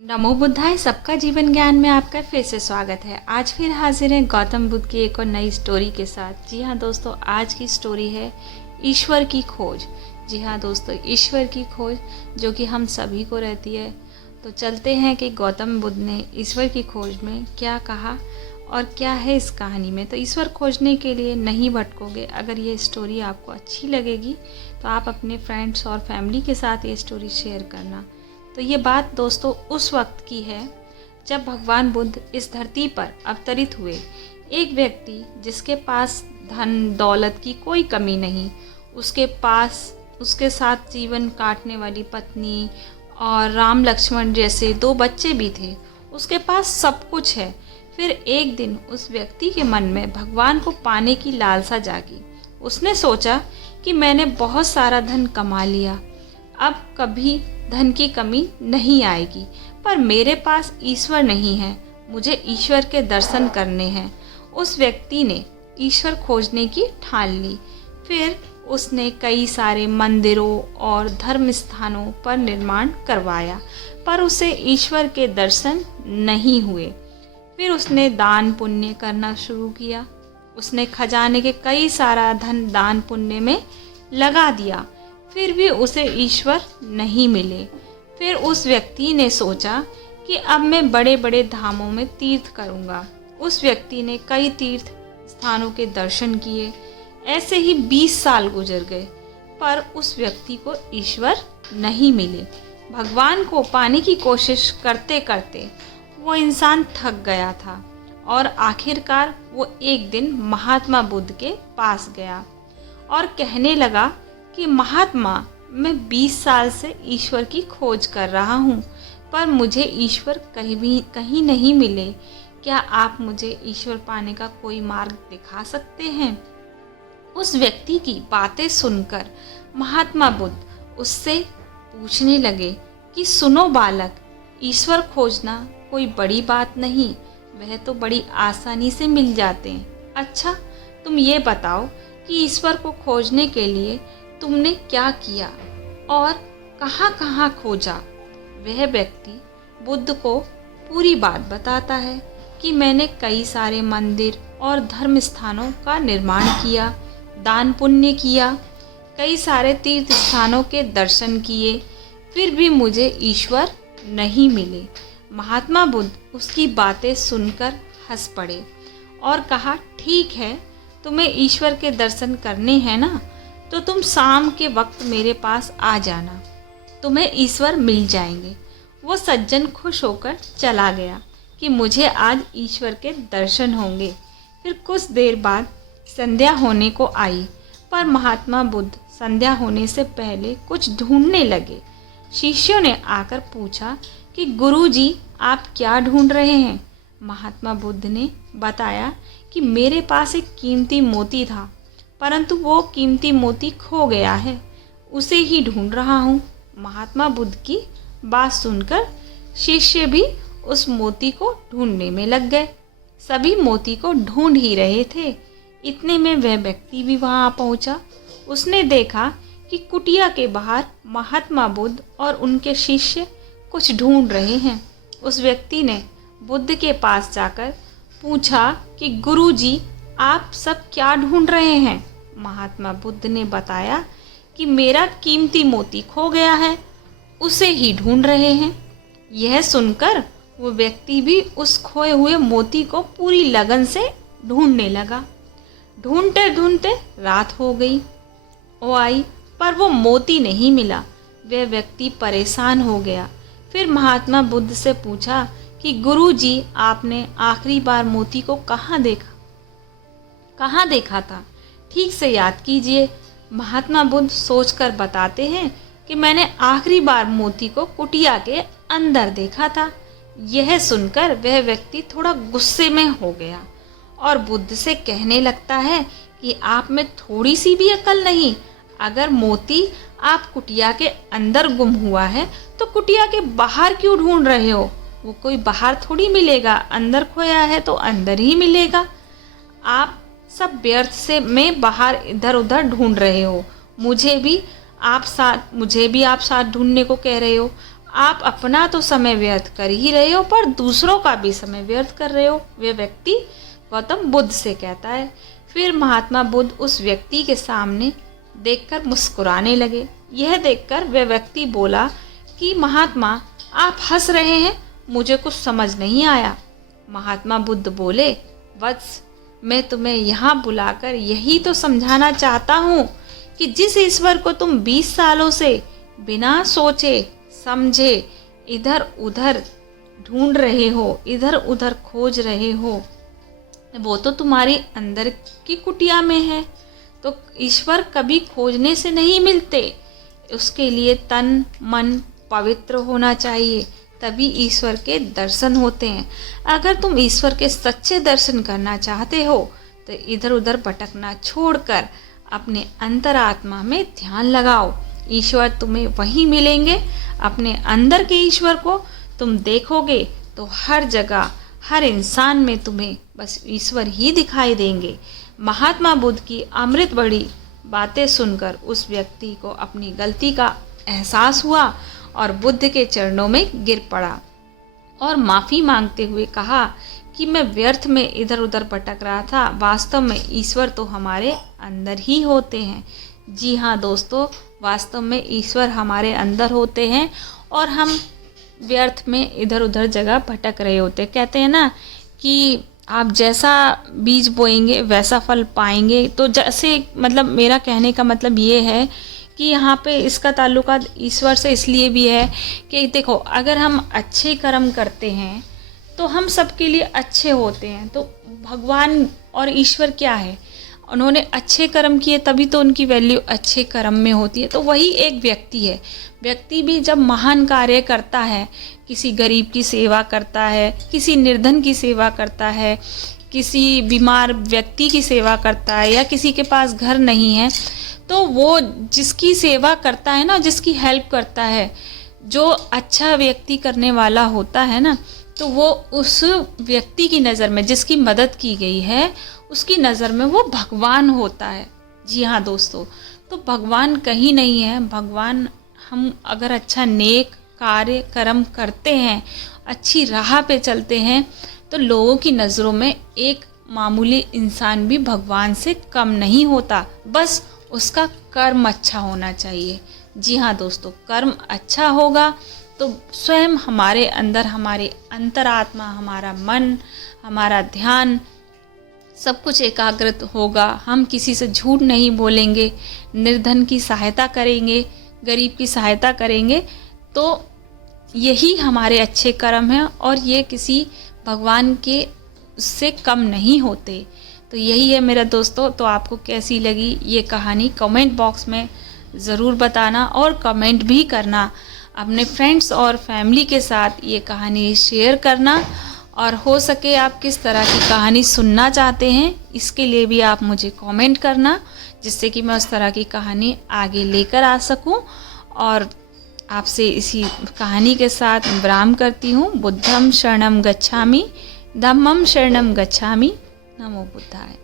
नमो बुद्धाय। सबका जीवन ज्ञान में आपका फिर से स्वागत है। आज फिर हाजिर हैं गौतम बुद्ध की एक और नई स्टोरी के साथ। जी हाँ दोस्तों, आज की स्टोरी है ईश्वर की खोज। जी हाँ दोस्तों, ईश्वर की खोज जो कि हम सभी को रहती है। तो चलते हैं कि गौतम बुद्ध ने ईश्वर की खोज में क्या कहा और क्या है इस कहानी में। तो ईश्वर खोजने के लिए नहीं भटकोगे। अगर ये स्टोरी आपको अच्छी लगेगी तो आप अपने फ्रेंड्स और फैमिली के साथ ये स्टोरी शेयर करना। तो ये बात दोस्तों उस वक्त की है जब भगवान बुद्ध इस धरती पर अवतरित हुए। एक व्यक्ति जिसके पास धन दौलत की कोई कमी नहीं, उसके पास उसके साथ जीवन काटने वाली पत्नी और राम लक्ष्मण जैसे 2 बच्चे भी थे। उसके पास सब कुछ है। फिर एक दिन उस व्यक्ति के मन में भगवान को पाने की लालसा जागी। उसने सोचा कि मैंने बहुत सारा धन कमा लिया, अब कभी धन की कमी नहीं आएगी, पर मेरे पास ईश्वर नहीं है। मुझे ईश्वर के दर्शन करने हैं। उस व्यक्ति ने ईश्वर खोजने की ठान ली। फिर उसने कई सारे मंदिरों और धर्म स्थानों पर निर्माण करवाया, पर उसे ईश्वर के दर्शन नहीं हुए। फिर उसने दान पुण्य करना शुरू किया। उसने खजाने के कई सारा धन दान पुण्य में लगा दिया, फिर भी उसे ईश्वर नहीं मिले। फिर उस व्यक्ति ने सोचा कि अब मैं बड़े बड़े धामों में तीर्थ करूंगा। उस व्यक्ति ने कई तीर्थ स्थानों के दर्शन किए। ऐसे ही 20 साल गुजर गए, पर उस व्यक्ति को ईश्वर नहीं मिले। भगवान को पाने की कोशिश करते करते वो इंसान थक गया था और आखिरकार वो एक दिन महात्मा बुद्ध के पास गया और कहने लगा कि महात्मा, मैं 20 साल से ईश्वर की खोज कर रहा हूँ, पर मुझे ईश्वर कहीं नहीं मिले। क्या आप मुझे ईश्वर पाने का कोई मार्ग दिखा सकते हैं? उस व्यक्ति की बातें सुनकर महात्मा बुद्ध उससे पूछने लगे कि सुनो बालक, ईश्वर खोजना कोई बड़ी बात नहीं, वह तो बड़ी आसानी से मिल जाते हैं। अच्छा, तुम ये बताओ कि ईश्वर को खोजने के लिए तुमने क्या किया और कहाँ कहाँ खोजा? वह व्यक्ति बुद्ध को पूरी बात बताता है कि मैंने कई सारे मंदिर और धर्म स्थानों का निर्माण किया, दान पुण्य किया, कई सारे तीर्थ स्थानों के दर्शन किए, फिर भी मुझे ईश्वर नहीं मिले। महात्मा बुद्ध उसकी बातें सुनकर हंस पड़े और कहा, ठीक है, तुम्हें ईश्वर के दर्शन करने हैं ना, तो तुम शाम के वक्त मेरे पास आ जाना, तुम्हें ईश्वर मिल जाएंगे। वो सज्जन खुश होकर चला गया कि मुझे आज ईश्वर के दर्शन होंगे। फिर कुछ देर बाद संध्या होने को आई, पर महात्मा बुद्ध संध्या होने से पहले कुछ ढूंढने लगे। शिष्यों ने आकर पूछा कि गुरुजी, आप क्या ढूंढ रहे हैं? महात्मा बुद्ध ने बताया कि मेरे पास एक कीमती मोती था, परंतु वो कीमती मोती खो गया है, उसे ही ढूंढ रहा हूँ। महात्मा बुद्ध की बात सुनकर शिष्य भी उस मोती को ढूंढने में लग गए। सभी मोती को ढूंढ ही रहे थे। इतने में वह व्यक्ति भी वहाँ पहुँचा। उसने देखा कि कुटिया के बाहर महात्मा बुद्ध और उनके शिष्य कुछ ढूंढ रहे हैं। उस व्यक्ति ने बुद्ध के पास जाकर पूछा कि गुरुजी, आप सब क्या ढूंढ रहे हैं? महात्मा बुद्ध ने बताया कि मेरा कीमती मोती खो गया है, उसे ही ढूंढ रहे हैं। यह सुनकर वो व्यक्ति भी उस खोए हुए मोती को पूरी लगन से ढूंढने लगा। ढूंढते ढूंढते रात हो गई आई, पर वो मोती नहीं मिला। वह व्यक्ति परेशान हो गया। फिर महात्मा बुद्ध से पूछा कि गुरुजी, आपने आखिरी बार मोती को कहाँ देखा था? ठीक से याद कीजिए। महात्मा बुद्ध सोचकर बताते हैं कि मैंने आखिरी बार मोती को कुटिया के अंदर देखा था। यह सुनकर वह व्यक्ति थोड़ा गुस्से में हो गया और बुद्ध से कहने लगता है कि आप में थोड़ी सी भी अकल नहीं? अगर मोती आप कुटिया के अंदर गुम हुआ है तो कुटिया के बाहर क्यों ढूंढ रहे हो? वो कोई बाहर थोड़ी मिलेगा, अंदर खोया है तो अंदर ही मिलेगा। आप सब व्यर्थ से मैं बाहर इधर उधर ढूंढ रहे हो। मुझे भी आप साथ ढूंढने को कह रहे हो। आप अपना तो समय व्यर्थ कर ही रहे हो पर दूसरों का भी समय व्यर्थ कर रहे हो, वे व्यक्ति गौतम बुद्ध से कहता है। फिर महात्मा बुद्ध उस व्यक्ति के सामने देखकर मुस्कुराने लगे। यह देखकर वह व्यक्ति बोला कि महात्मा, आप हंस रहे हैं, मुझे कुछ समझ नहीं आया। महात्मा बुद्ध बोले, वत्स, मैं तुम्हें यहाँ बुलाकर यही तो समझाना चाहता हूँ कि जिस ईश्वर को तुम 20 सालों से बिना सोचे समझे इधर उधर ढूंढ रहे हो, इधर उधर खोज रहे हो, वो तो तुम्हारी अंदर की कुटिया में है। तो ईश्वर कभी खोजने से नहीं मिलते, उसके लिए तन मन पवित्र होना चाहिए, तभी ईश्वर के दर्शन होते हैं। अगर तुम ईश्वर के सच्चे दर्शन करना चाहते हो तो इधर उधर भटकना छोड़कर अपने अंतरात्मा में ध्यान लगाओ। ईश्वर तुम्हें वहीं मिलेंगे। अपने अंदर के ईश्वर को तुम देखोगे तो हर जगह, हर इंसान में तुम्हें बस ईश्वर ही दिखाई देंगे। महात्मा बुद्ध की अमृत बड़ी बातें सुनकर उस व्यक्ति को अपनी गलती का एहसास हुआ और बुद्ध के चरणों में गिर पड़ा और माफ़ी मांगते हुए कहा कि मैं व्यर्थ में इधर उधर भटक रहा था। वास्तव में ईश्वर तो हमारे अंदर ही होते हैं। जी हाँ दोस्तों, वास्तव में ईश्वर हमारे अंदर होते हैं और हम व्यर्थ में इधर उधर जगह भटक रहे होते। कहते हैं ना कि आप जैसा बीज बोएंगे वैसा फल पाएंगे। तो जैसे मतलब मेरा कहने का मतलब ये है कि यहाँ पे इसका ताल्लुकात ईश्वर से इसलिए भी है कि देखो, अगर हम अच्छे कर्म करते हैं तो हम सबके लिए अच्छे होते हैं। तो भगवान और ईश्वर क्या है, उन्होंने अच्छे कर्म किए तभी तो उनकी वैल्यू अच्छे कर्म में होती है। तो वही एक व्यक्ति है। व्यक्ति भी जब महान कार्य करता है, किसी गरीब की सेवा करता है, किसी निर्धन की सेवा करता है, किसी बीमार व्यक्ति की सेवा करता है, या किसी के पास घर नहीं है, तो वो जिसकी सेवा करता है ना, जिसकी हेल्प करता है, जो अच्छा व्यक्ति करने वाला होता है ना, तो वो उस व्यक्ति की नज़र में, जिसकी मदद की गई है, उसकी नज़र में वो भगवान होता है। जी हाँ दोस्तों, तो भगवान कहीं नहीं है। भगवान, हम अगर अच्छा नेक कार्य कर्म करते हैं, अच्छी राह पे चलते हैं, तो लोगों की नज़रों में एक मामूली इंसान भी भगवान से कम नहीं होता। बस उसका कर्म अच्छा होना चाहिए। जी हाँ दोस्तों, कर्म अच्छा होगा तो स्वयं हमारे अंदर, हमारे अंतरात्मा, हमारा मन, हमारा ध्यान सब कुछ एकाग्रत होगा। हम किसी से झूठ नहीं बोलेंगे, निर्धन की सहायता करेंगे, गरीब की सहायता करेंगे, तो यही हमारे अच्छे कर्म हैं और ये किसी भगवान के से कम नहीं होते। तो यही है मेरा दोस्तों। तो आपको कैसी लगी ये कहानी कमेंट बॉक्स में ज़रूर बताना और कमेंट भी करना। अपने फ्रेंड्स और फैमिली के साथ ये कहानी शेयर करना, और हो सके आप किस तरह की कहानी सुनना चाहते हैं इसके लिए भी आप मुझे कमेंट करना, जिससे कि मैं उस तरह की कहानी आगे लेकर आ सकूं। और आपसे इसी कहानी के साथ विराम करती हूँ। बुद्धं शरणं गच्छामि, धम्मं शरणं गच्छामि, नमो बुद्धाय।